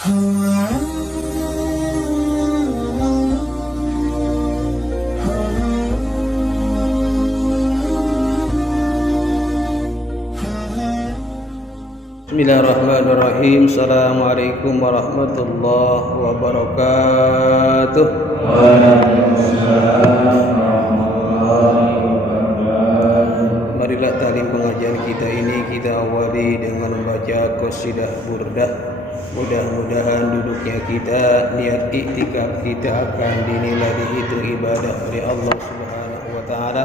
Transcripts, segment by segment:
Bismillahirrahmanirrahim. Assalamualaikum warahmatullahi wabarakatuh. Waalaikumsalam warahmatullahi wabarakatuh. Marilah taklim pengajian kita ini kita awali dengan membaca qasidah burdah. Mudah-mudahan duduknya kita, niat iktikaf kita akan dinilai dihitung ibadah oleh Allah Subhanahu wa taala,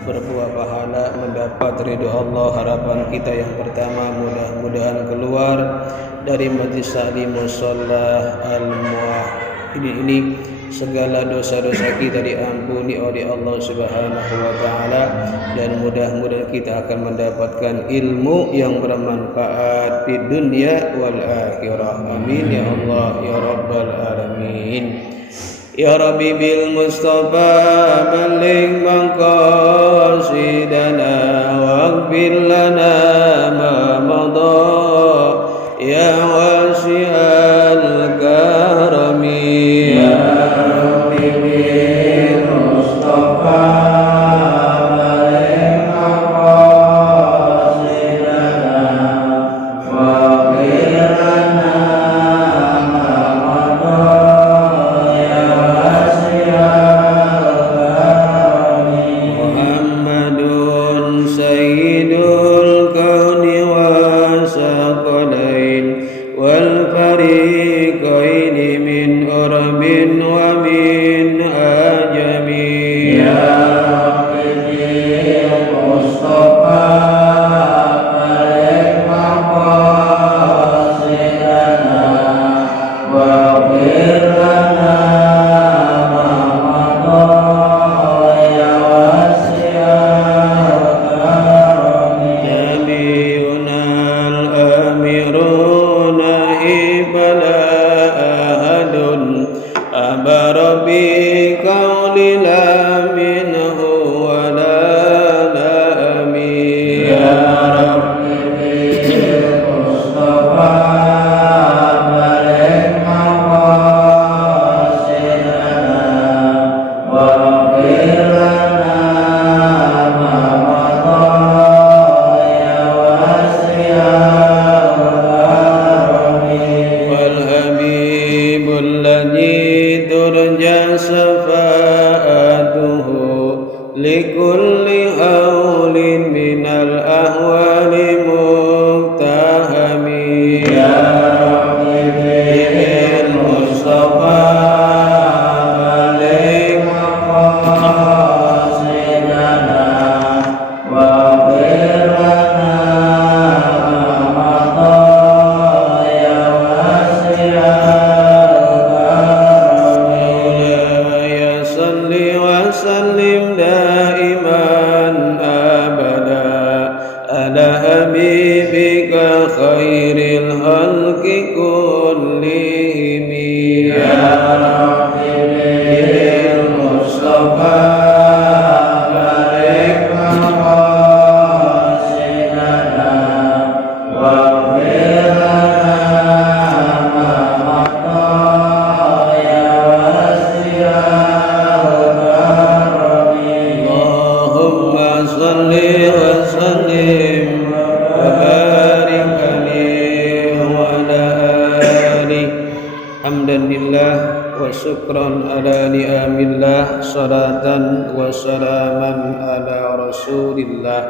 berbuah pahala, mendapat ridho Allah. Harapan kita yang pertama, mudah-mudahan keluar dari majlis taklim musalla al-muwahhidin ini segala dosa-dosa kita diampuni oleh Allah Subhanahu wa taala, dan mudah-mudahan kita akan mendapatkan ilmu yang bermanfaat di dunia wal akhirah. Amin ya Allah ya rabbal alamin. Ya Rabbi bil Mustafa balligh maqasidana waghfir lana ma madha ya wasi'al karami. Ya Rabbi bil Mustafa balligh maqasidana waghfir lana syukran ala ni'amillah, salatan wa salaman ala rasulillah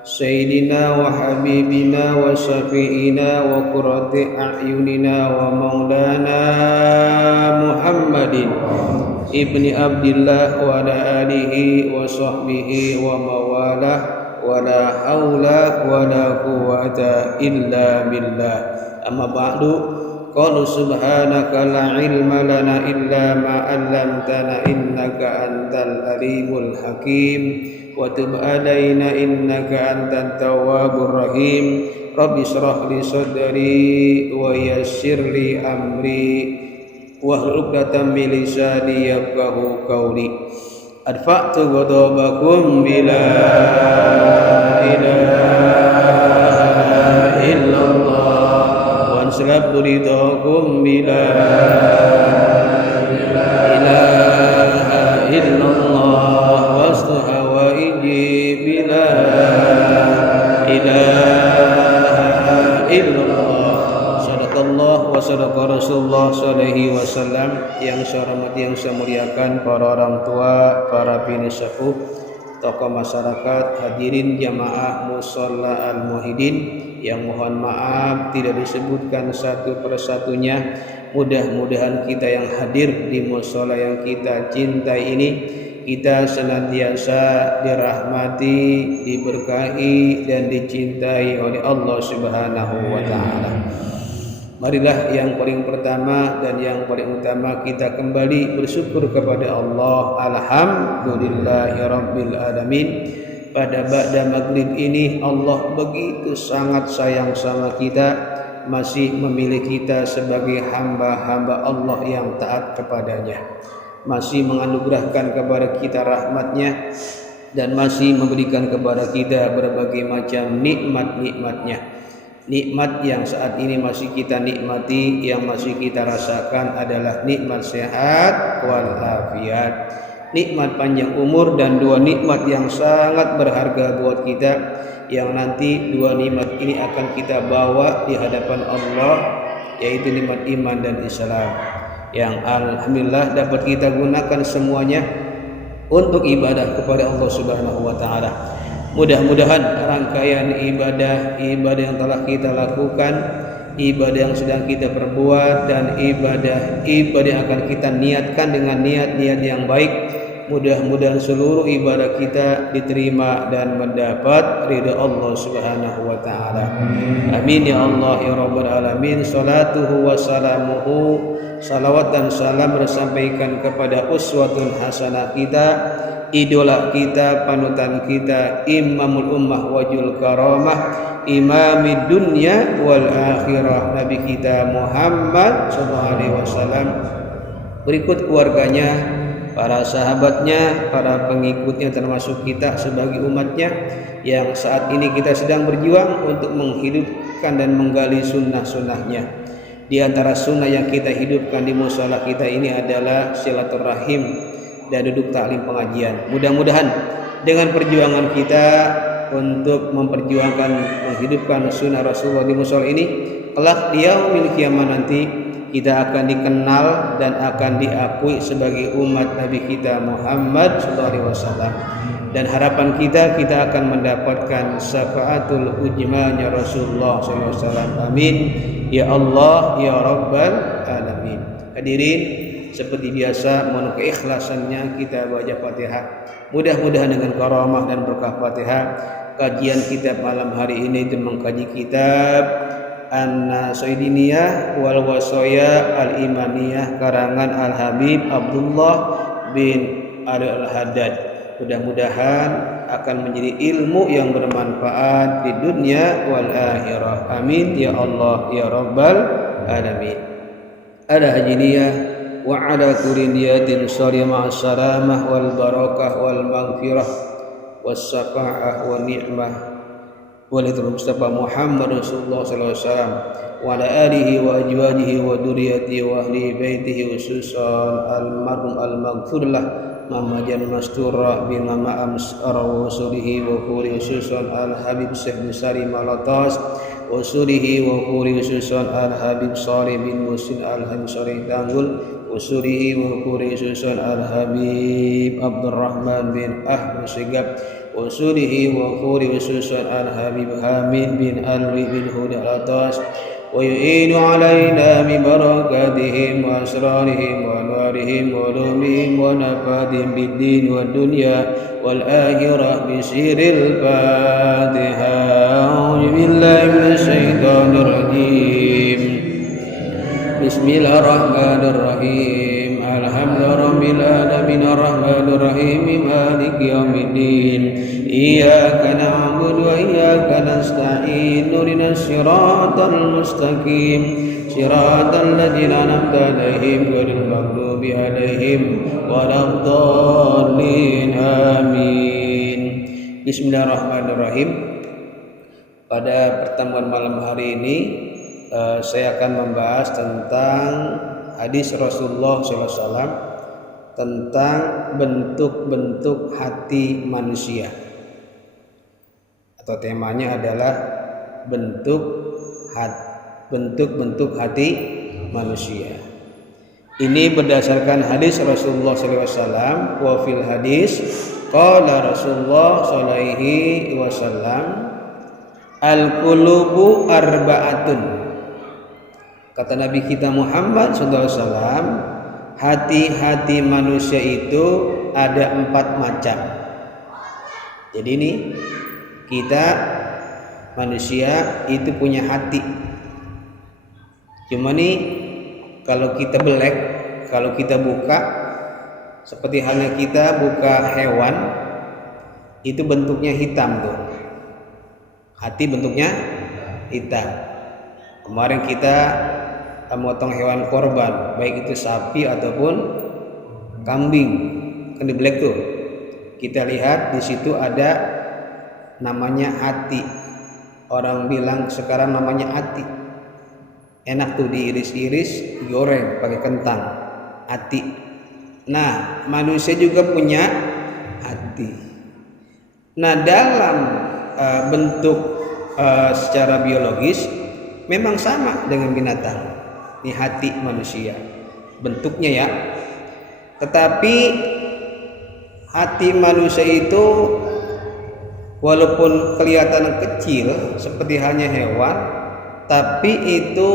sayyidina wa habibina wa syafi'ina wa qurrati a'yunina wa maulana Muhammadin ibni Abdillah wa ala alihi wa sahbihi wa mawalah wa la hawla wa la quwwata illa billah. Amma ba'du. Qalu subhanaka la ilma lana illa ma 'allamtana innaka antal alimul hakim wa tub alaina innaka antat tawwabur rahim. Rabbi shrah li sadri wa yassir li amri wahlul 'uqdatam min lisani yafqahu qawli. Adfa'tu ghadabakum bila ilaha illallah waslab ridhakum bila ilaha illallah waslu hawaiji bila ilaha illallah. Sadaqallah wa sadaqa Rasulullah sallallahu wasallam. Yang saya hormati, yang saya muliakan para orang tua, para bini sepuh, tokoh masyarakat, hadirin jamaah Musholla Al-Muwahhidin yang mohon maaf tidak disebutkan satu persatunya. Mudah-mudahan kita yang hadir di musholla yang kita cintai ini, kita senantiasa dirahmati, diberkahi dan dicintai oleh Allah Subhanahu wa taala. Marilah yang paling pertama dan yang paling utama kita kembali bersyukur kepada Allah. Alhamdulillahirabbil alamin. Pada ba'da maghrib ini Allah begitu sangat sayang sama kita, masih memilih kita sebagai hamba-hamba Allah yang taat kepadanya, masih menganugerahkan kepada kita rahmatnya, dan masih memberikan kepada kita berbagai macam nikmat-nikmatnya. Nikmat yang saat ini masih kita nikmati, yang masih kita rasakan adalah nikmat sehat walafiat, nikmat panjang umur, dan dua nikmat yang sangat berharga buat kita, yang nanti dua nikmat ini akan kita bawa di hadapan Allah, yaitu nikmat iman dan Islam, yang alhamdulillah dapat kita gunakan semuanya untuk ibadah kepada Allah Subhanahu wa taala. Mudah-mudahan rangkaian ibadah yang telah kita lakukan, ibadah yang sedang kita perbuat, dan ibadah yang akan kita niatkan dengan niat-niat yang baik, mudah-mudahan seluruh ibadah kita diterima dan mendapat ridha Allah Subhanahu wa taala. Amin ya Allah ya rabbal alamin. Salatuhu wa salamuhu, salawat dan salam bersampaikan kepada uswatun hasanah kita, idola kita, panutan kita, imamul ummah wajul karamah, imamid dunya wal akhirah, Nabi kita Muhammad sallallahu alaihi wasallam, berikut keluarganya, para sahabatnya, para pengikutnya, termasuk kita sebagai umatnya yang saat ini kita sedang berjuang untuk menghidupkan dan menggali sunnah-sunnahnya. Di antara sunnah yang kita hidupkan di musholla kita ini adalah silaturahim dan duduk taklim pengajian. Mudah-mudahan dengan perjuangan kita untuk memperjuangkan menghidupkan sunnah Rasulullah di musholla ini, kelak di yaumil qiyamah nanti kita akan dikenal dan akan diakui sebagai umat Nabi kita Muhammad sallallahu alaihi wasallam. Dan harapan kita akan mendapatkan syafaatul ujmanya Rasulullah sallallahu alaihi wasallam. Amin ya Allah ya rabbal alamin. Hadirin, seperti biasa mohon keikhlasannya kita baca Fatihah. Mudah-mudahan dengan karamah dan berkah Fatihah, kajian kita malam hari ini itu mengkaji kitab An-Nasaidiniyah wal Wasaya Al-Imaniyah karangan Al-Habib Abdullah bin Al-Haddad. Mudah-mudahan akan menjadi ilmu yang bermanfaat di dunia wal akhirah. Amin ya Allah ya rabbal alamin. Ada hajiniyah wa ala kuridiyatin syariah ma'assalamah wal barakah wal maghfirah was syafa'ah wa ni'mah walidul Mustafa Muhammad Rasulullah sallallahu alaihi wasallam wa ala alihi wa ajwajihi wa duriyatihi wa ahli baitihi khususan almarhum al-maghfurlah Mama Jan Mastura bin Mama Amsara wa usulihi wa kuri khususan al-Habib Syekh Musari Malatas wa usulihi wa kuri khususan al-Habib Salih bin Musin al-Hamsari Tanggul usurihi wa kuri khususan al-Habib Abdurrahman bin Ahmad Sigab usurihi wa kuri khususan al-Habib Hamid bin Alwi bin Huda al-Atas wa yu'inu alaina min barakatihim wa asrarihim wa anwarihim wa ulumihim wa nafadihim bid-din wa dunya wal akhirah bi sirril Fatihah. A'udzu billahi minasy syaithanir rajim. Bismillahirrahmanirrahim. Alhamdulillahirabbil alamin arrahmanir rahim maliki yaumiddin. Iyyaka na'budu wa iyyaka nasta'in. Ihdinas siratal mustaqim. Siratal ladzina an'amta 'alaihim ghairil maghdubi 'alaihim waladdallin. Amin. Bismillahirrahmanirrahim. Pada pertemuan malam hari ini saya akan membahas tentang hadis Rasulullah SAW tentang bentuk-bentuk hati manusia, atau temanya adalah bentuk-bentuk hati manusia. Ini berdasarkan hadis Rasulullah SAW. Wa fil hadis qala Rasulullah SAW, al-qulubu arba'atun. Kata Nabi kita Muhammad SAW, hati-hati manusia itu ada 4 macam. Jadi ini kita manusia itu punya hati. Cuma nih kalau kita belek, kalau kita buka, seperti halnya kita buka hewan, itu bentuknya hitam tuh. Hati bentuknya hitam. Kemarin kita memotong hewan korban, baik itu sapi ataupun kambing, kan dibelek tuh. Kita lihat di situ ada namanya hati. Orang bilang sekarang namanya hati. Enak tuh diiris-iris, digoreng pakai kentang. Hati. Nah, manusia juga punya hati. Nah, dalam bentuk secara biologis memang sama dengan binatang. Ini hati manusia bentuknya ya. Tetapi hati manusia itu walaupun kelihatan kecil seperti hanya hewan, tapi itu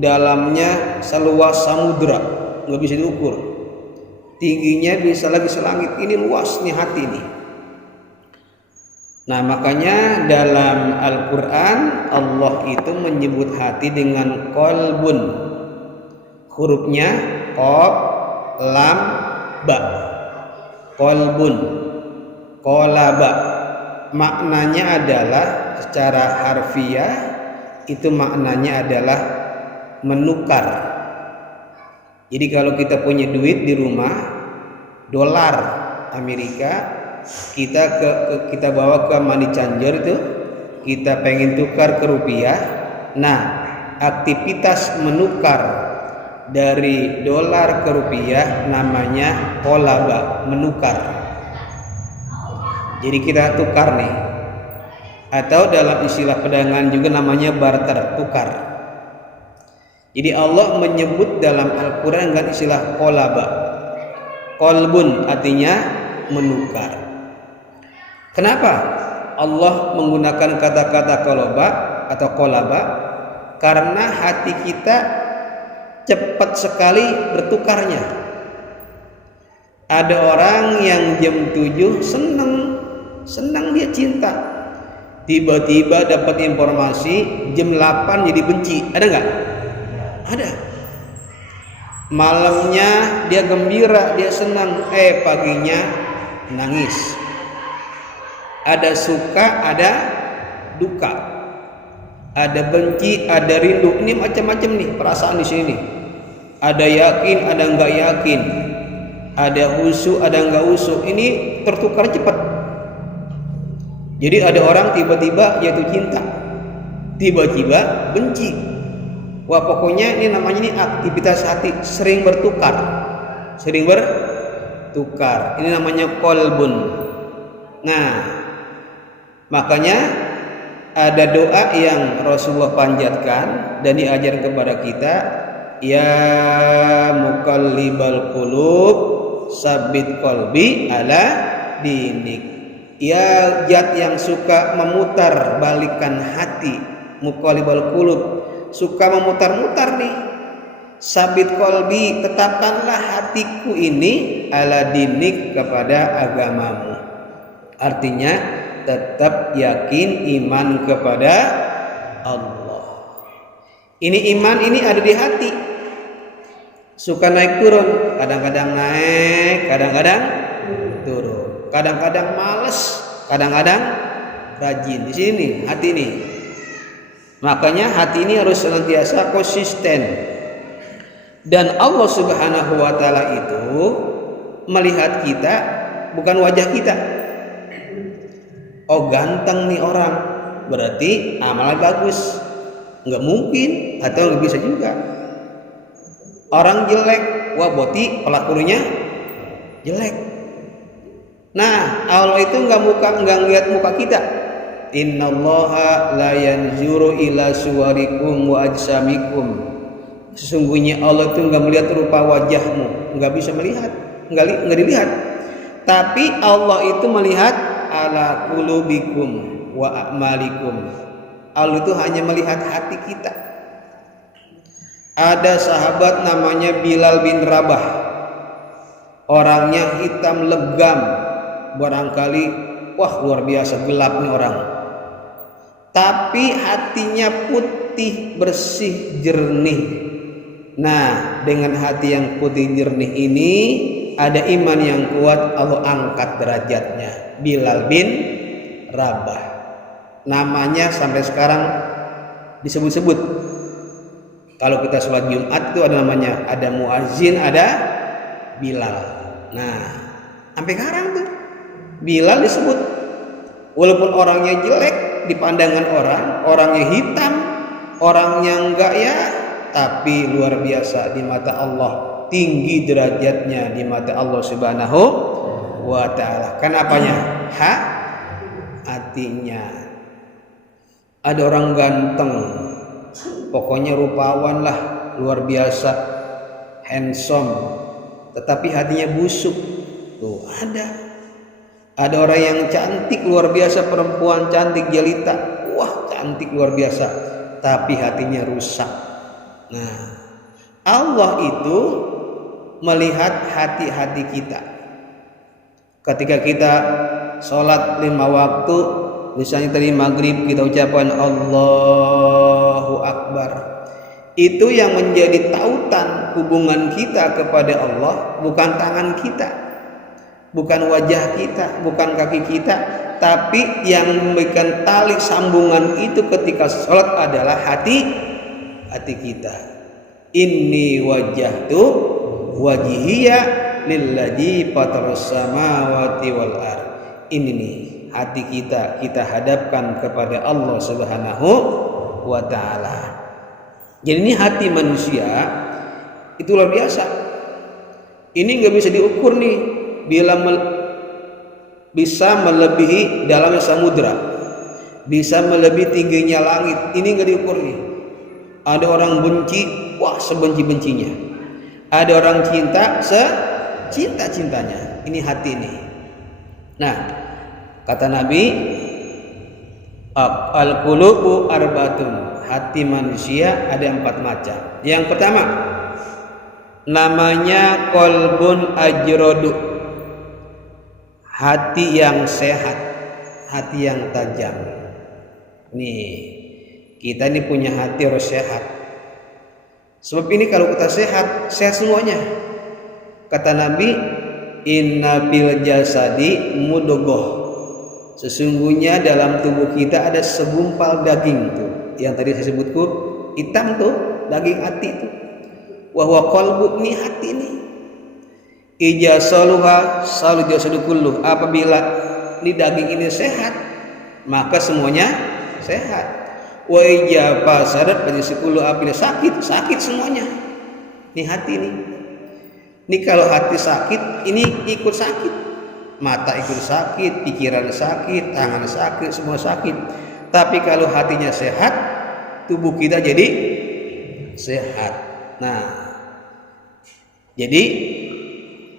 dalamnya seluas samudra, nggak bisa diukur. Tingginya bisa lagi selangit. Ini luas nih hati nih. Nah, makanya dalam Al-Quran Allah itu menyebut hati dengan qalbun. Hurufnya qaf, lam, ba. Qalbun, qalaba. Maknanya adalah secara harfiah itu maknanya adalah menukar. Jadi kalau kita punya duit di rumah, dolar Amerika, kita bawa ke money changer itu, kita pengen tukar ke rupiah. Nah, aktivitas menukar dari dolar ke rupiah namanya qalaba, menukar. Jadi kita tukar nih, atau dalam istilah pedagang juga namanya barter, tukar. Jadi Allah menyebut dalam Al-Quran dengan istilah qalaba. Qalbun artinya menukar. Kenapa Allah menggunakan kata-kata qalaba atau qalaba? Karena hati kita cepat sekali bertukarnya. Ada orang yang jam 7 senang dia cinta, tiba-tiba dapat informasi jam 8 jadi benci. Ada nggak? Ada. Malamnya dia gembira, dia senang, paginya nangis. Ada suka, ada duka, ada benci, ada rindu. Ini macam-macam nih perasaan di sini. Ada yakin, ada enggak yakin, ada husu, ada enggak husu. Ini tertukar cepat. Jadi ada orang tiba-tiba jatuh cinta, tiba-tiba benci. Wah, pokoknya ini namanya ini aktivitas hati sering bertukar. Ini namanya qalbun. Nah, makanya ada doa yang Rasulullah panjatkan dan diajar kepada kita, ya muqallibal qulub sabbit qalbi ala dinik. Ya zat yang suka memutar balikan hati, muqallibal qulub, suka memutar-mutar nih. Sabit qalbi, tetapkanlah hatiku ini ala dinik, kepada agamamu. Artinya tetap yakin iman kepada Allah. Ini iman ini ada di hati. Suka naik turun, kadang-kadang naik, kadang-kadang turun. Kadang-kadang malas, kadang-kadang rajin. Di sini hati ini. Makanya hati ini harus senantiasa konsisten. Dan Allah Subhanahu wa taala itu melihat kita bukan wajah kita. Oh, ganteng nih orang, berarti amalnya bagus. Nggak mungkin, atau nggak bisa juga. Orang jelek, wah berarti pelakunya jelek. Nah, Allah itu nggak ngeliat muka kita. Innallaha la yanzuru ila suwarikum wa ajsamikum. Sesungguhnya Allah itu nggak melihat rupa wajahmu, nggak bisa melihat, nggak dilihat. Tapi Allah itu melihat ala qulubikum wa a'malikum. Allah itu hanya melihat hati kita. Ada sahabat namanya Bilal bin Rabah. Orangnya hitam legam, barangkali wah luar biasa gelapnya orang. Tapi hatinya putih, bersih, jernih. Nah, dengan hati yang putih jernih ini ada iman yang kuat, Allah angkat derajatnya. Bilal bin Rabah. Namanya sampai sekarang disebut-sebut. Kalau kita sholat Jumat itu ada namanya, ada muazin, ada Bilal. Nah, sampai sekarang tuh Bilal disebut. Walaupun orangnya jelek di pandangan orang, orangnya hitam, orangnya enggak ya, tapi luar biasa di mata Allah, tinggi derajatnya di mata Allah Subhanahu wa ta'ala. Kenapanya? Hatinya. Ada orang ganteng, pokoknya rupawan lah, luar biasa, handsome, tetapi hatinya busuk. Tuh ada orang yang cantik luar biasa, perempuan cantik jelita, wah cantik luar biasa, tapi hatinya rusak. Nah, Allah itu melihat hati-hati kita. Ketika kita sholat 5 waktu, misalnya tadi maghrib kita ucapkan Allahu Akbar, itu yang menjadi tautan hubungan kita kepada Allah bukan tangan kita, bukan wajah kita, bukan kaki kita, tapi yang memberikan tali sambungan itu ketika sholat adalah hati kita. Inni wajjahtu wajhiya lilladzi fataras samawati wal ardh. Ini nih hati kita hadapkan kepada Allah Subhanahu wa ta'ala. Jadi ini hati manusia itu luar biasa. Ini nggak bisa diukur nih, bila bisa melebihi dalamnya samudra, bisa melebihi tingginya langit. Ini nggak diukur nih. Ada orang benci, wah sebenci-bencinya. Ada orang cinta, secinta-cintanya. Ini hati ini. Nah, kata Nabi, al-qulubu arbatun. Hati manusia ada 4 macam. Yang pertama, namanya qalbun ajradu. Hati yang sehat, hati yang tajam. Nih, kita ini punya hati harus sehat. Sebab ini kalau kita sehat semuanya. Kata Nabi, inna fil jasadi mudghah. Sesungguhnya dalam tubuh kita ada segumpal daging tuh. Yang tadi saya sebutku hitam tuh, daging hati tuh. Wa huwa qalbu, ini hati ini. Ija saluha salu jasadu kullu. Apabila ini daging ini sehat, maka semuanya sehat. Wa ija fasadat fajasulu, apabila sakit semuanya. Ini hati ini. Ini kalau hati sakit, ini ikut sakit. Mata ikut sakit, pikiran sakit, tangan sakit, semua sakit. Tapi kalau hatinya sehat, tubuh kita jadi sehat. Nah, jadi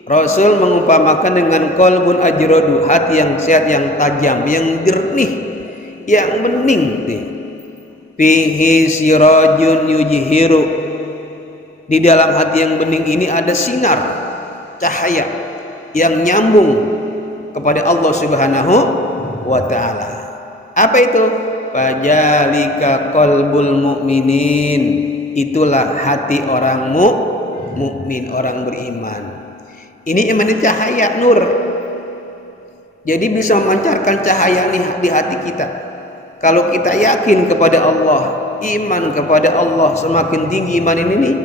Rasul mengumpamakan dengan qalbun ajradu, hati yang sehat, yang tajam, yang jernih, yang bening. Fihi sirajun yujhiru. Di dalam hati yang bening ini ada sinar, cahaya yang nyambung kepada Allah Subhanahu wa ta'ala. Apa itu? Fajalika qalbul mu'minin. Itulah hati orang mukmin, orang beriman. Ini emang cahaya nur. Jadi bisa memancarkan cahaya di hati kita. Kalau kita yakin kepada Allah, iman kepada Allah, semakin tinggi iman ini nih,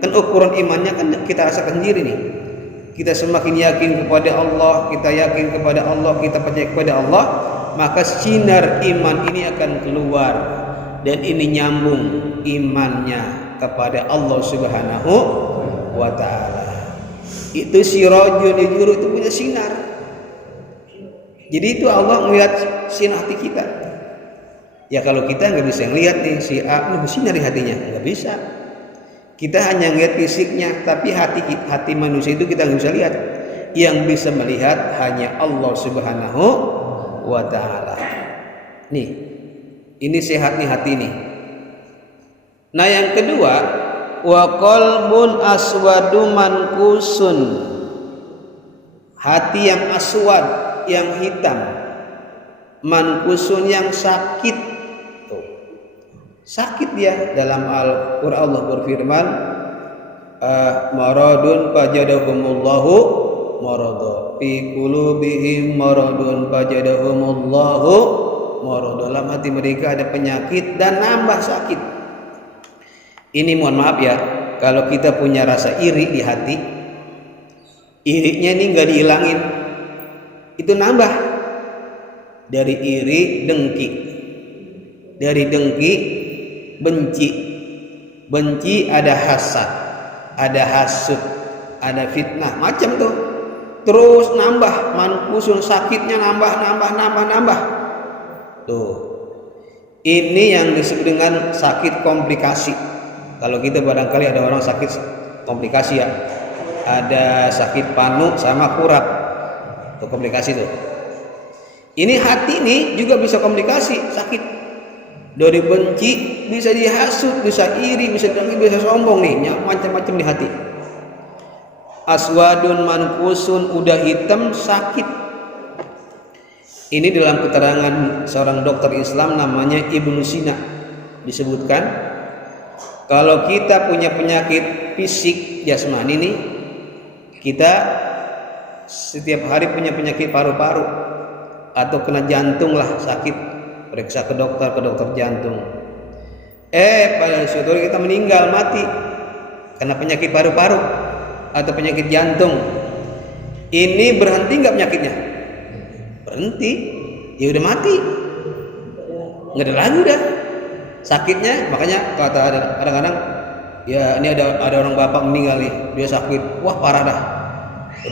kan ukuran imannya kan kita rasakan sendiri nih. Kita semakin yakin kepada Allah, kita yakin kepada Allah, kita percaya kepada Allah, maka sinar iman ini akan keluar dan ini nyambung imannya kepada Allah Subhanahu wa taala. Itu sirajul yajuru, itu punya sinar. Jadi itu Allah melihat sinar hati kita. Ya kalau kita nggak bisa ngelihat nih si A ini bersinar di hatinya, nggak bisa. Kita hanya ngelihat fisiknya, tapi hati manusia itu kita nggak bisa lihat. Yang bisa melihat hanya Allah Subhanahu wa taala. Nih, ini sehat nih hati nih. Nah yang kedua, wa qalbun aswadu mankusun, hati yang aswad, yang hitam, mankusun yang sakit. Tuh. Sakit dia. Dalam Al-Qur'an Allah berfirman, maradun fajadahumullahu marada fi qulubihim maradun fajadahumullahu marada. Dalam hati mereka ada penyakit dan nambah sakit. Ini mohon maaf ya, kalau kita punya rasa iri di hati, irinya ini nggak dihilangin, itu nambah. Dari iri dengki, dari dengki benci, benci ada hasad, ada hasud, ada fitnah, macam tuh. Terus nambah, mankusun, sakitnya nambah. Tuh. Ini yang disebut dengan sakit komplikasi. Kalau kita barangkali ada orang sakit komplikasi ya. Ada sakit panu sama kurap. Itu komplikasi tuh. Ini hati nih juga bisa komplikasi, sakit. Dari benci bisa dihasut, bisa iri, bisa dengki, bisa sombong nih, macam-macam di hati. Aswadun mankusun, udah hitam, sakit. Ini dalam keterangan seorang dokter Islam namanya Ibnu Sina disebutkan, kalau kita punya penyakit fisik jasmani nih, kita setiap hari punya penyakit paru-paru atau kena jantung lah, sakit, periksa ke dokter jantung. Pada suatu hari kita meninggal, mati karena penyakit paru-paru atau penyakit jantung. Ini berhenti nggak penyakitnya? Berhenti, ya udah mati, nggak ada lagi udah sakitnya. Makanya kata ada kadang-kadang, ya ini ada orang bapak meninggal nih, dia sakit, wah parah dah,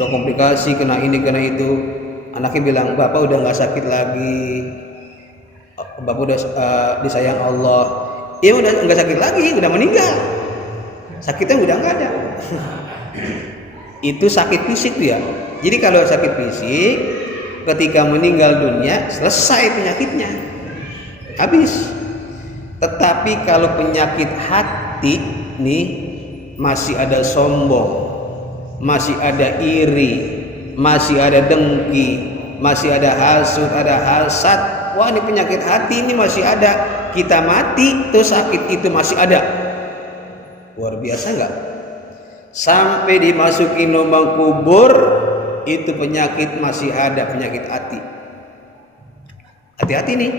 udah komplikasi, kena ini kena itu. Anaknya bilang, bapak udah nggak sakit lagi, bapak udah disayang Allah. Ya udah nggak sakit lagi, udah meninggal, sakitnya udah nggak ada. Itu sakit fisik tuh ya. Jadi kalau sakit fisik, ketika meninggal dunia selesai penyakitnya, habis. Tetapi kalau penyakit hati nih, masih ada sombong, masih ada iri, masih ada dengki, masih ada hasud, ada hasad. Wah, ini penyakit hati ini masih ada. Kita mati, tuh sakit itu masih ada. Luar biasa enggak? Sampai dimasukin lubang kubur, itu penyakit masih ada, penyakit hati. Hati-hati nih.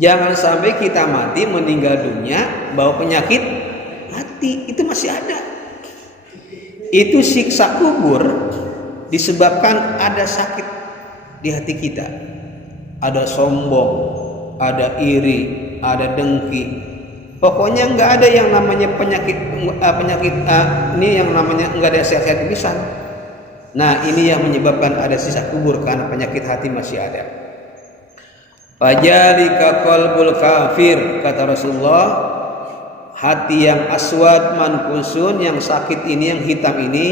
Jangan sampai kita mati meninggal dunia bawa penyakit hati, itu masih ada. Itu siksa kubur disebabkan ada sakit di hati kita. Ada sombong, ada iri, ada dengki. Pokoknya nggak ada yang namanya penyakit ini yang namanya nggak ada sehat-sehat bisa. Nah ini yang menyebabkan ada sisa kubur karena penyakit hati masih ada. Fajalika qalbul kafir, kata Rasulullah, hati yang aswad mankusun, yang sakit ini, yang hitam ini,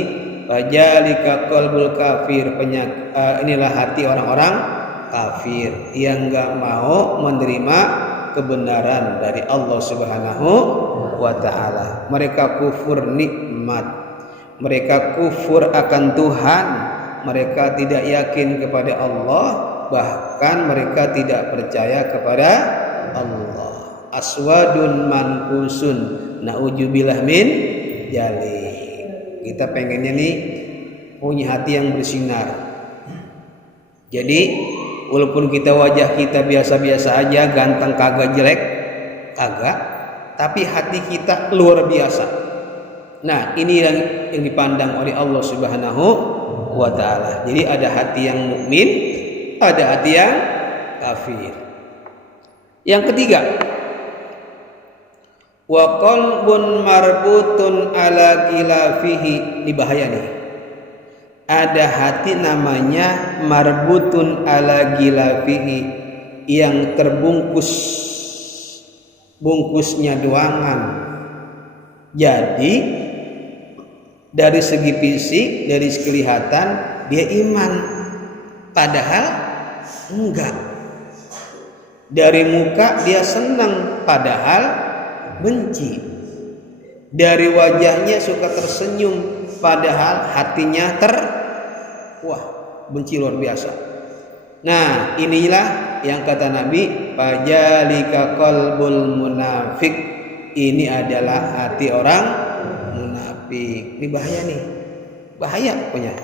fajalika qalbul kafir, inilah hati orang-orang kafir yang nggak mau menerima kebenaran dari Allah Subhanahu wa taala. Mereka kufur nikmat, mereka kufur akan Tuhan, mereka tidak yakin kepada Allah, bahkan mereka tidak percaya kepada Allah. Aswadun mankusun, naudzubillah min jalik. Kita pengennya nih punya hati yang bersinar. Jadi walaupun kita wajah kita biasa-biasa aja, ganteng kagak, jelek kagak, tapi hati kita luar biasa. Nah ini yang dipandang oleh Allah Subhanahu wa ta'ala. Jadi ada hati yang mukmin, ada hati yang kafir. Yang ketiga, Wa qalbun marbutun ala gilafihi. Ini bahaya nih. Ada hati namanya marbutun ala gilafihi, yang terbungkus, bungkusnya doangan. Jadi dari segi fisik, dari segi kelihatan dia iman, padahal enggak. Dari muka dia senang, padahal benci. Dari wajahnya suka tersenyum, padahal hatinya benci luar biasa. Nah, inilah yang kata Nabi, fajalika qalbul munafik. Ini adalah hati orang munafik. Ini bahaya nih. Bahaya pokoknya.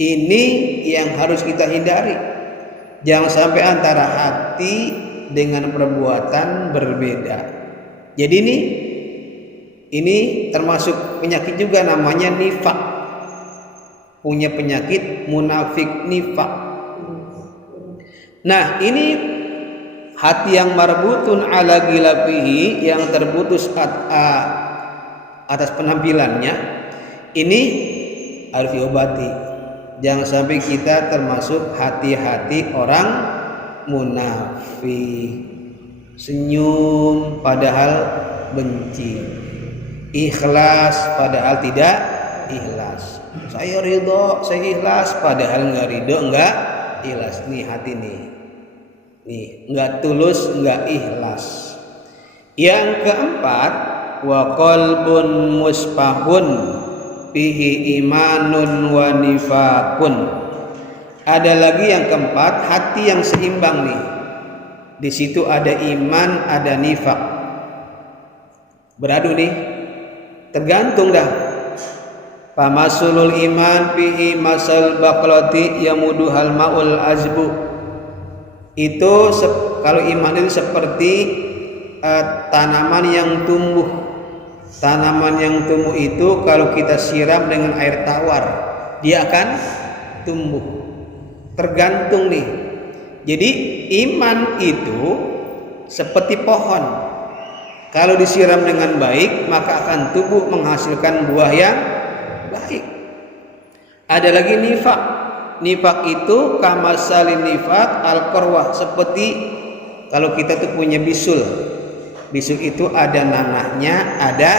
Ini yang harus kita hindari. Jangan sampai antara hati dengan perbuatan berbeda. Jadi ini termasuk penyakit juga, namanya nifak. Punya penyakit munafik, nifak. Nah, ini hati yang marbutun ala gilafihi, yang terputus atas penampilannya, ini harus diobati. Jangan sampai kita termasuk hati-hati orang munafik. Senyum padahal benci, ikhlas padahal tidak ikhlas. Saya ridho, saya ikhlas, padahal enggak ridho, enggak ikhlas. Nih hati nih enggak tulus, enggak ikhlas. Yang keempat, wa qalbun muspahun fihi imanun wa nifakun. Ada lagi yang keempat, hati yang seimbang nih. Di situ ada iman, ada nifak. Beradu nih, tergantung dah. Pamasulul iman fihi masal baqlati yamuduhal maul azbu. Itu kalau iman itu seperti tanaman yang tumbuh. Tanaman yang tumbuh itu kalau kita siram dengan air tawar, dia akan tumbuh. Tergantung nih. Jadi iman itu seperti pohon. Kalau disiram dengan baik, maka akan tumbuh menghasilkan buah yang baik. Ada lagi nifak. Nifak itu kamasalin nifak al-qarwah, seperti kalau kita tuh punya bisul. Bisul itu ada nanahnya, ada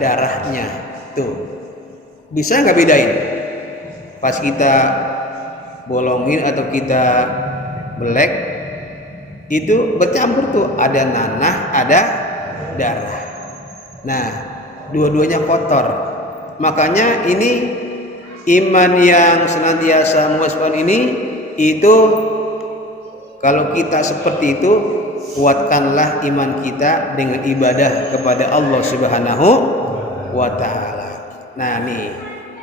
darahnya. Tuh. Bisa nggak bedain? Pas kita bolongin atau kita belek, itu bercampur tuh, ada nanah, ada darah. Nah, dua-duanya kotor. Makanya ini iman yang senantiasa muasbah ini, itu kalau kita seperti itu, kuatkanlah iman kita dengan ibadah kepada Allah Subhanahu wa taala. Nah, nih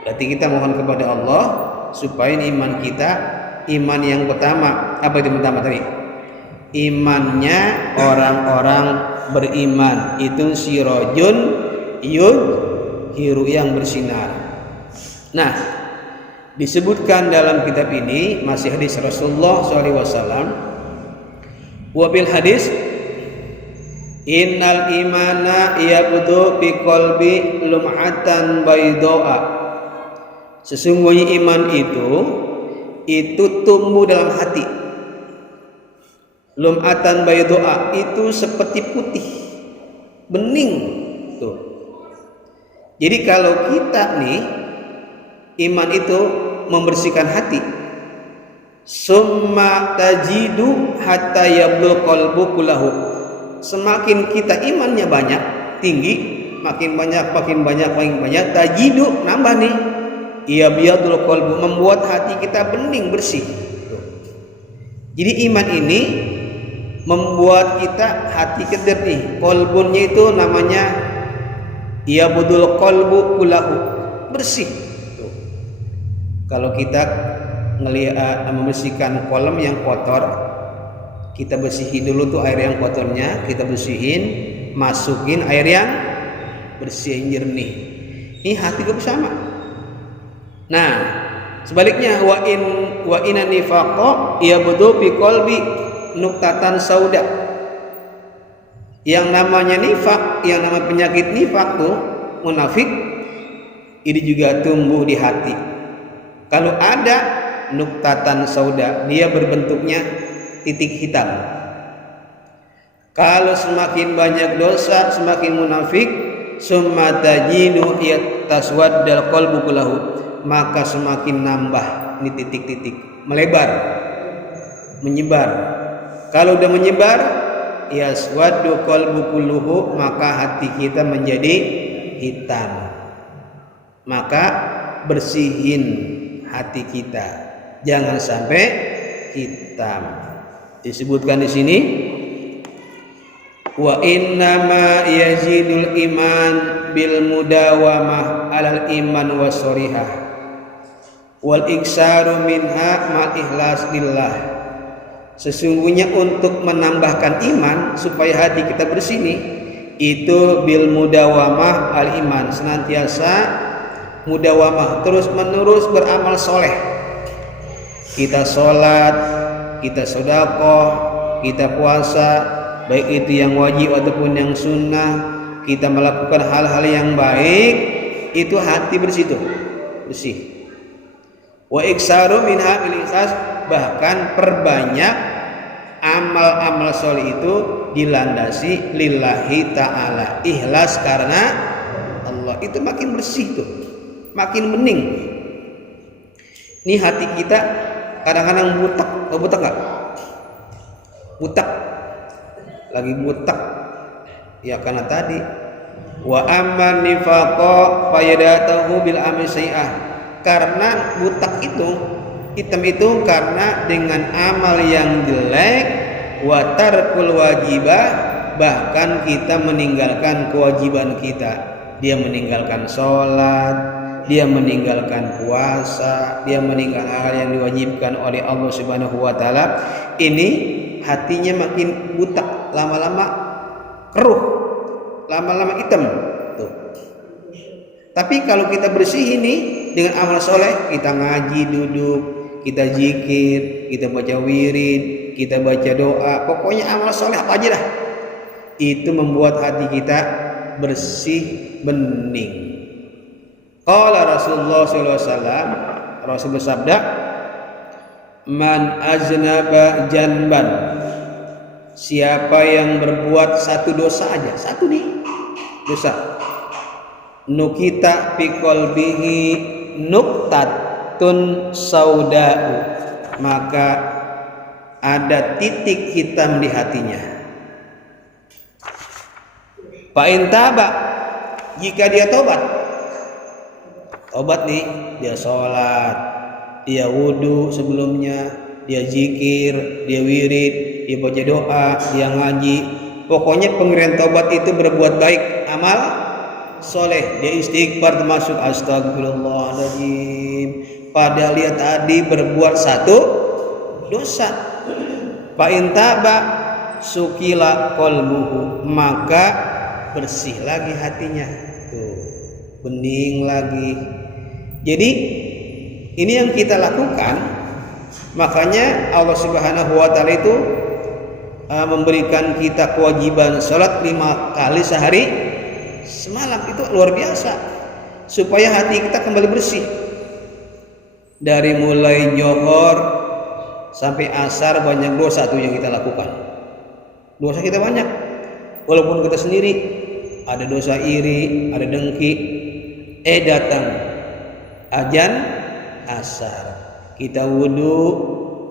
berarti kita mohon kepada Allah supaya iman kita, iman yang pertama, apa itu pertama tadi? Imannya orang-orang beriman itu sirajun yudhiru, yang bersinar. Nah, disebutkan dalam kitab ini masih hadis Rasulullah SAW. Wabil hadis, innal imana yabdu bi qalbi lum'atan baydoa. Sesungguhnya iman itu tumbuh dalam hati. Lum'atan baydoa itu seperti putih, bening tuh. Jadi kalau kita nih, iman itu membersihkan hati. Summa tajidu hatta yablul qalbu kullahu. Semakin kita imannya banyak, tinggi, makin banyak, tajidu, nambah nih. Iya biyadul qalbu, membuat hati kita bening, bersih. Tuh. Jadi iman ini membuat kita hati keder nih. Qalbunnya itu namanya iya budul qalbu kullahu, bersih. Tuh. Kalau kita membersihkan kolam yang kotor, kita bersihin dulu tuh air yang kotornya, kita bersihin, masukin air yang bersih yang jernih. Ini hati juga sama. Nah, sebaliknya wa inna nifaqa yabdu fi qalbi nuqtatan sauda. Yang namanya nifak, yang namanya penyakit nifak tuh munafik, ini juga tumbuh di hati. Kalau ada nuktatan sauda, dia berbentuknya titik hitam. Kalau semakin banyak dosa, semakin munafik, summa tajinu yataswaddal qalbu kullahu, maka semakin nambah ini titik-titik, melebar, menyebar. Kalau udah menyebar, yaswaddu qalbu kulluhu, maka hati kita menjadi hitam. Maka bersihin hati kita, jangan sampai hitam. Disebutkan di sini, wa innama yazidul iman bil mudawamah alal iman wasorihah wal iksaru minha mal ikhlas lillah. Sesungguhnya untuk menambahkan iman supaya hati kita bersih nih, itu bil mudawamah al iman, senantiasa mudawamah, terus menerus beramal soleh. Kita sholat, kita sedekah, kita puasa, baik itu yang wajib ataupun yang sunnah, kita melakukan hal-hal yang baik, itu hati bersih tuh, bersih. Wa iksaru minha bil ikhlas, bahkan perbanyak amal-amal soleh itu dilandasi lillahi ta'ala, ikhlas karena Allah, itu makin bersih tuh, makin bening. Ini hati kita kadang-kadang butak, butak nggak? Butak, lagi butak ya, karena tadi wa amman nifaqa fayadatahu bil amisyah, karena butak itu hitam itu karena dengan amal yang jelek, wa tarkul wajibah, bahkan kita meninggalkan kewajiban kita. Dia meninggalkan sholat, dia meninggalkan puasa, dia meninggalkan hal yang diwajibkan oleh Allah Subhanahu wa taala. Ini hatinya makin butak, lama-lama keruh, lama-lama hitam tuh. Tapi kalau kita bersih ini dengan amal soleh, kita ngaji duduk, kita zikir, kita baca wirid, kita baca doa, pokoknya amal soleh apa aja dah, itu membuat hati kita bersih, bening. Qala Rasulullah sallallahu alaihi wasallam, Rasul bersabda, man aznaba janban, siapa yang berbuat satu dosa aja, satu nih dosa, nukita fi qalbihi nuktatun sauda'u, maka ada titik hitam di hatinya. Fa in taba, jika dia tobat nih, dia sholat, dia wudu sebelumnya, dia zikir, dia wirid, dia baca doa, dia ngaji, pokoknya pengirian tobat itu berbuat baik, amal soleh, dia istighfar termasuk astagfirullahaladzim, padahal dia tadi berbuat satu dosa. Fa in taba sukila qalbuhu, maka bersih lagi hatinya tuh, bening lagi. Jadi ini yang kita lakukan, makanya Allah Subhanahu wa taala itu memberikan kita kewajiban salat 5 kali sehari semalam, itu luar biasa, supaya hati kita kembali bersih. Dari mulai johor sampai asar banyak dosa tuh yang kita lakukan, dosa kita banyak, walaupun kita sendiri ada dosa iri, ada dengki. Datang azan asar, kita wudu,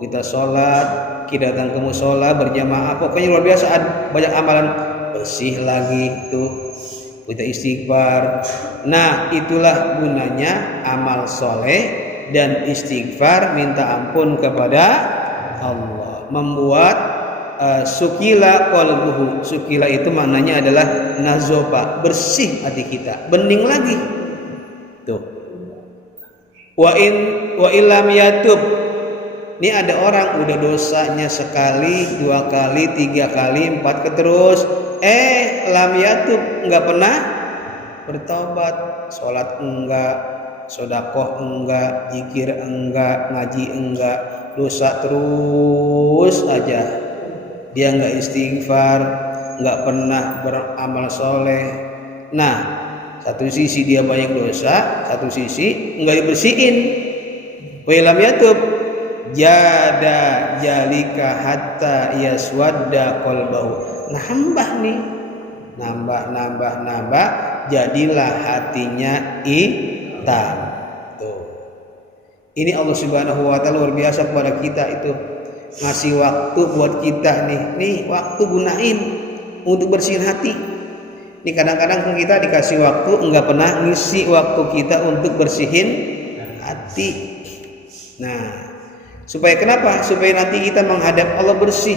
kita sholat, kita datang ke musola berjamaah, pokoknya luar biasa, banyak amalan, bersih lagi tuh, kita istighfar. Nah, itulah gunanya amal soleh dan istighfar, minta ampun kepada Allah, membuat sukila qalbuhu. Sukila itu maknanya adalah nazoba, bersih hati kita, bening lagi tuh. Wa illam yatub, ini ada orang udah dosanya sekali, 2 kali, 3 kali, 4 kali terus, lam yatub, enggak pernah bertobat, sholat enggak, sedekah enggak, zikir enggak, ngaji enggak, dosa terus aja, dia enggak istighfar, nggak pernah beramal soleh. Nah, satu sisi dia banyak dosa, satu sisi nggak dibersihin. Wa lam yatub jada jalika hatta yaswadda qalbahu. Nambah, jadilah hatinya hitam. Tuh. Ini Allah Subhanahu wa taala luar biasa kepada kita itu. Ngasih waktu buat kita nih waktu gunain untuk bersihin hati. Ini kadang-kadang kita dikasih waktu enggak pernah ngisi waktu kita untuk bersihin hati. Nah, supaya kenapa? Supaya nanti kita menghadap Allah bersih.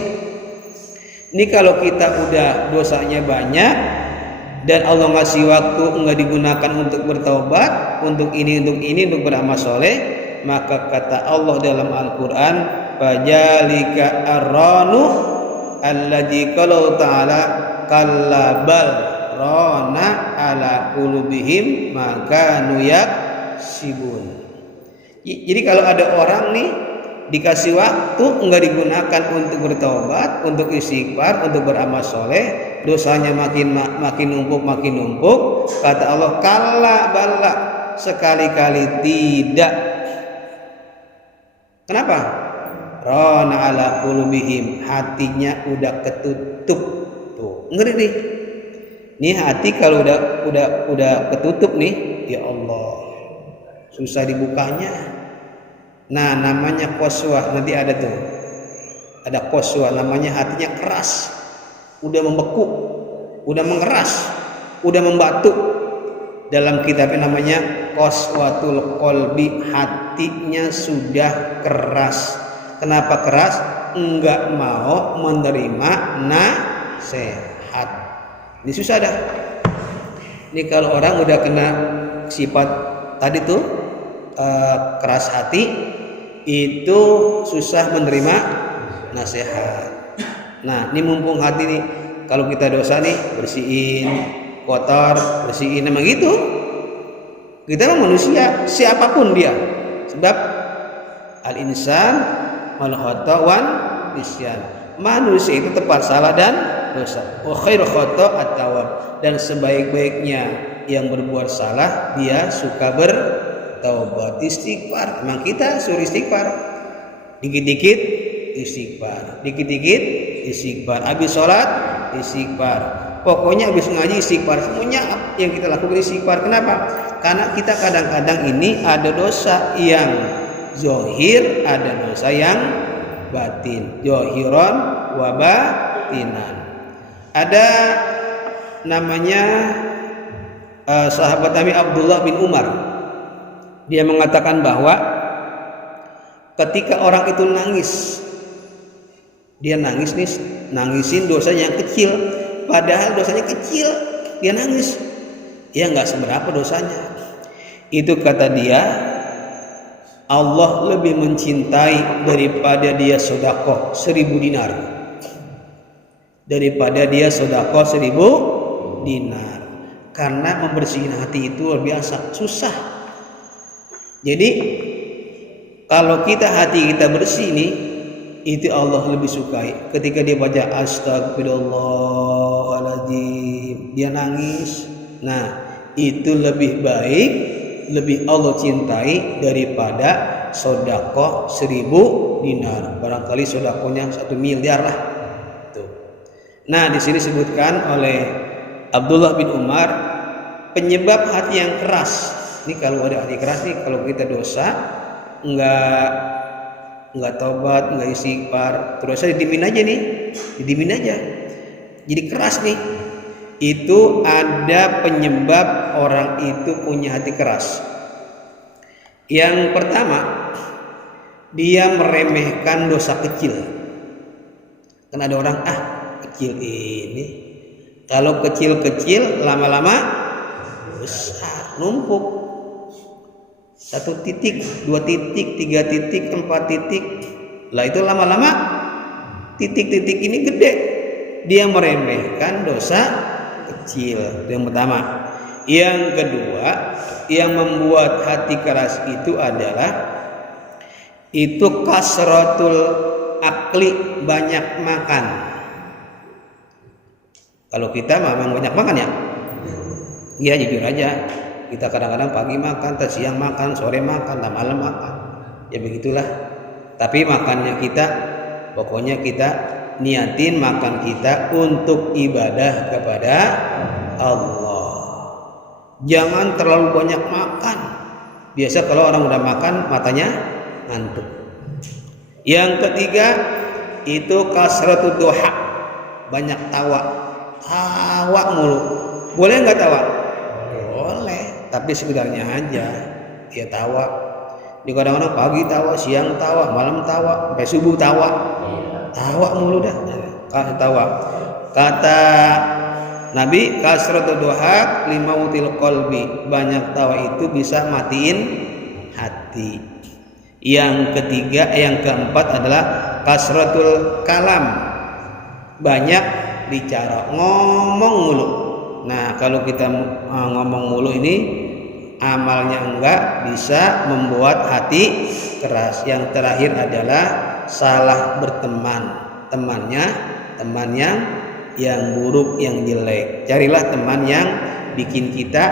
Ini kalau kita udah dosanya banyak dan Allah ngasih waktu enggak digunakan untuk bertaubat, untuk untuk beramal soleh, maka kata Allah dalam Al-Qur'an, fajalika arranu alladzi qala ta'ala kallabal rana ala qulubihim maka nuyak sibun. Jadi kalau ada orang nih dikasih waktu enggak digunakan untuk bertobat, untuk istighfar, untuk beramal soleh, dosanya makin numpuk, kata Allah kalla balla, sekali-kali tidak. Kenapa? Rana ala qulubihim, hatinya udah ketutup. Tuh, ngeri nih. Nih hati kalau udah ketutup nih, ya Allah, susah dibukanya. Nah, namanya qaswah, nanti ada tuh. Ada qaswah, namanya hatinya keras. Udah membeku, udah mengeras, udah membatu. Dalam kitabnya namanya qaswatul qalbi, hatinya sudah keras. Kenapa keras? Enggak mau menerima nasihat. Ini susah dah. Ini kalau orang udah kena sifat tadi tuh keras hati, itu susah menerima nasihat. Nah, ini mumpung hati nih, kalau kita dosa nih bersihin, kotor, bersihin, emang gitu. Kita memang manusia, siapapun dia. Sebab al-insan mal khata wan nisyan. Manusia itu tepat salah dan dosa. Wa khairu khata at-tawwab, dan sebaik-baiknya yang berbuat salah dia suka bertaubat, istighfar. Memang kita suruh istighfar. Dikit-dikit istighfar, dikit-dikit istighfar. Habis sholat istighfar. Pokoknya habis ngaji istighfar. Semuanya yang kita lakukan istighfar. Kenapa? Karena kita kadang-kadang ini ada dosa yang zohir, ada dosa yang batin. Zohiron wa batinan. Ada namanya sahabat Nabi Abdullah bin Umar. Dia mengatakan bahwa ketika orang itu nangis, dia nangis nih, nangisin dosa yang kecil, padahal dosanya kecil, dia nangis, ya nggak seberapa dosanya. Itu kata dia, Allah lebih mencintai daripada dia sedekah 1000 dinar, daripada dia sedekah 1000 dinar. Karena membersihkan hati itu luar biasa susah. Jadi kalau hati kita bersih nih, itu Allah lebih sukai. Ketika dia baca astagfirullahaladzim, dia nangis. Nah, itu lebih baik, lebih Allah cintai daripada sedekah 1000 dinar. Barangkali sedekahnya 1 miliar lah. Tuh. Nah, di sini disebutkan oleh Abdullah bin Umar, penyebab hati yang keras. Ini kalau ada hati keras nih, kalau kita dosa enggak taubat, enggak istighfar, terus didimin aja nih, didimin aja. Jadi keras nih. Itu ada penyebab orang itu punya hati keras. Yang pertama, dia meremehkan dosa kecil. Kan ada orang kecil ini. Kalau kecil-kecil lama-lama besar, numpuk. 1 titik, 2 titik, 3 titik, 4 titik. Lah itu lama-lama titik-titik ini gede. Dia meremehkan dosa kecil. Itu yang pertama. Yang kedua, yang membuat hati keras itu adalah kasratul akli, banyak makan. Kalau kita memang banyak makan ya. Ya jujur aja, kita kadang-kadang pagi makan, siang makan, sore makan, malam makan. Ya begitulah. Tapi makannya kita, pokoknya kita niatin makan kita untuk ibadah kepada Allah. Jangan terlalu banyak makan. Biasa kalau orang udah makan matanya ngantuk. Yang ketiga itu kasratud duha, banyak tawa mulu. Boleh nggak tawa? Boleh, tapi sekedarnya aja. Ya tawa. Di kadang-kadang pagi tawa, siang tawa, malam tawa, sampai subuh tawa. Tawa mulu dah. Tawa. Kata Nabi, kasratud duha limautil qalbi, banyak tawa itu bisa matiin hati. Yang keempat adalah kasratul kalam, banyak bicara, ngomong mulu. Nah, kalau kita ngomong mulu ini amalnya enggak, bisa membuat hati keras. Yang terakhir adalah salah berteman, teman yang buruk, yang jelek. Carilah teman yang bikin kita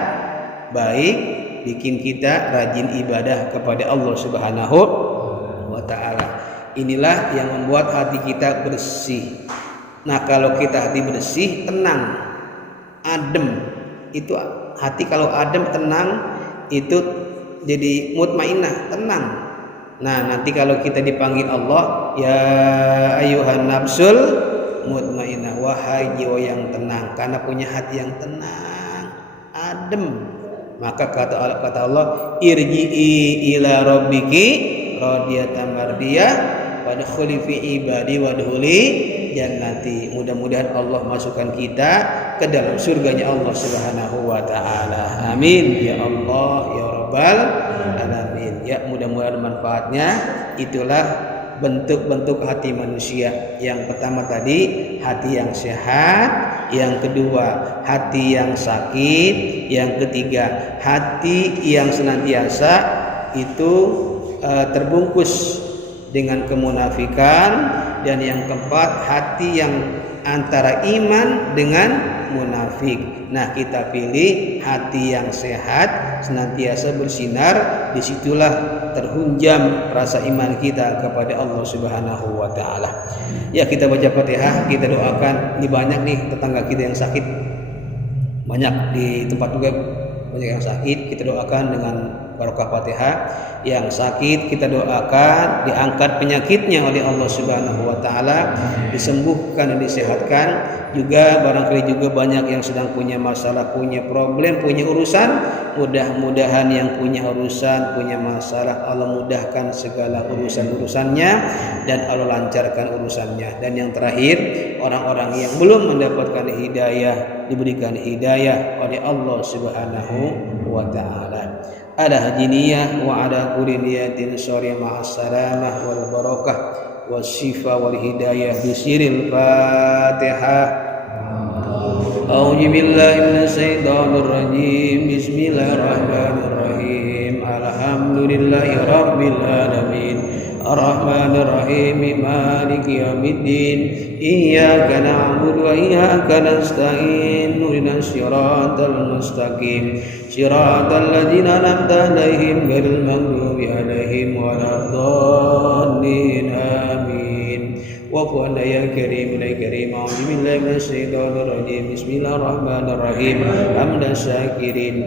baik, bikin kita rajin ibadah kepada Allah Subhanahu wa ta'ala. Inilah yang membuat hati kita bersih. Nah, kalau kita hati bersih, tenang, adem. Itu hati kalau adem, tenang, itu jadi mutmainnah, tenang. Nah, nanti kalau kita dipanggil Allah, ya ayuhan nafsul mutmainnah, wahai jiwa yang tenang, karena punya hati yang tenang, adem. Maka kata Allah, irji'i ila rabbiki radiyatan mardiyah wadkhuli fi ibadi wadkhuli jannati. Mudah-mudahan Allah masukkan kita ke dalam surganya Allah Subhanahu wa ta'ala. Amin ya Allah ya rabbal alamin. Ya, mudah-mudahan manfaatnya. Itulah bentuk-bentuk hati manusia. Yang pertama tadi hati yang sehat, yang kedua hati yang sakit, yang ketiga hati yang senantiasa itu terbungkus dengan kemunafikan, dan yang keempat hati yang antara iman dengan munafik. Nah, kita pilih hati yang sehat, senantiasa bersinar. Disitulah terhunjam rasa iman kita kepada Allah Subhanahu wa ta'ala. Ya, kita baca Fatihah, kita doakan. Ini banyak nih tetangga kita yang sakit, banyak di tempat juga banyak yang sakit. Kita doakan dengan barokah Fatihah. Yang sakit kita doakan diangkat penyakitnya oleh Allah Subhanahu wa ta'ala, disembuhkan dan disehatkan. Juga barangkali juga banyak yang sedang punya masalah, punya problem, punya urusan. Mudah-mudahan yang punya urusan, punya masalah, Allah mudahkan segala urusan-urusannya dan Allah lancarkan urusannya. Dan yang terakhir, orang-orang yang belum mendapatkan hidayah diberikan hidayah oleh Allah Subhanahu wa ta'ala. Ada jiniyah wa ada kuliniyatin syariah ma'assalamah wal barakah wasyifa wal hidayah bisiril Fatihah. A'udzu billahi minasy syaithanir rajim. Bismillahirrahmanirrahim. Alhamdulillahi rabbil alamin. Ar-Rahmanir Rahim. Maliki yaumiddin. Iyyaka na'budu wa iyyaka nasta'in. Ihdinas siratal mustaqim. Siratal ladzina an'amta 'alaihim ghairil maghdubi 'alaihim waladdallin. Amin. Wa qul ya karim ya karim. A'udzu billahi minasy syaithanir rajim. Bismillahirrahmanirrahim. Hamdan syakirin,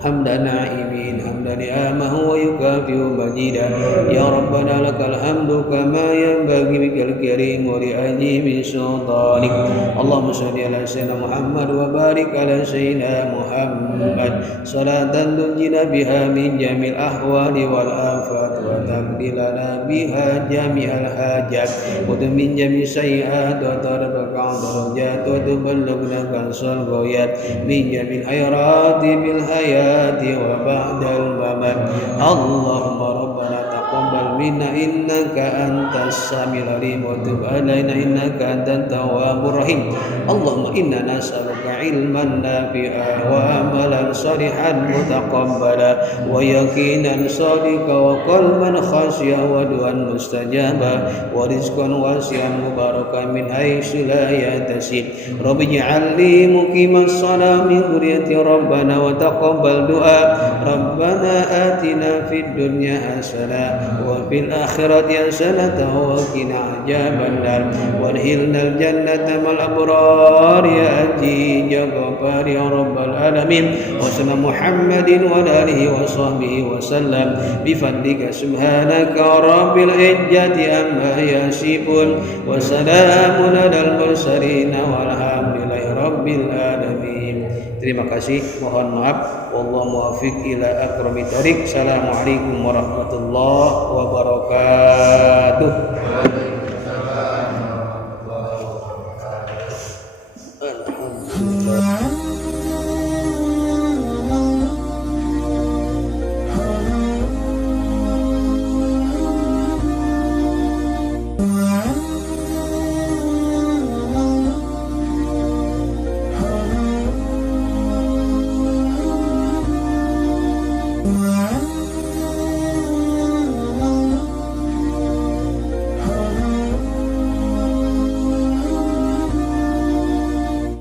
hamdan na'imin, hamdan ni'amahu wa yukafi'u majida. Ya Rabbana lakal hamdu kama yanbaghi bikal karim wa li'ajimi sultanik. Allahumma salli ala sayyidina Muhammad wa barik ala sayyidina Muhammad salatan tunjina biha min jamil ahwali wal afat wa taqdilana biha jami'al hajat wa min jami' sayyi'at wa tarfa'u darajat wa tuballighna kansal ghayat min jamil khairati bil hayat wa ba'dal mamat. Allahumma rabbana taqabbal minna innaka antas samiul alim wa tub alaina innaka antat tawwabur rahim. Allahumma inna nas'aluka علما نافعا وعملا صالحا متقبلا ويقينا صادقا وقلبا خاشعا ودعاء مستجابا ورزقا واسعا مباركا من حيث لا يحتسب رب اجعل لي مقيم الصلاة من ذريتي ربنا وتقبل دعاء ربنا آتنا في الدنيا حسنة وفي الآخرة حسنة وقنا عذاب النار وادخلنا الجنة مع الأبرار يا عزيز يا غفار يا رب العالمين وصلى محمد وعلى آله وصحبه وسلم بفضلك سبحانك رب العزة عما يصفون وسلام على المرسلين والحمد لله رب العالمين. Terima kasih, mohon maaf. Wallahu muwaffiq ila aqrabit thoriq. Assalamualaikum warahmatullahi wabarakatuh.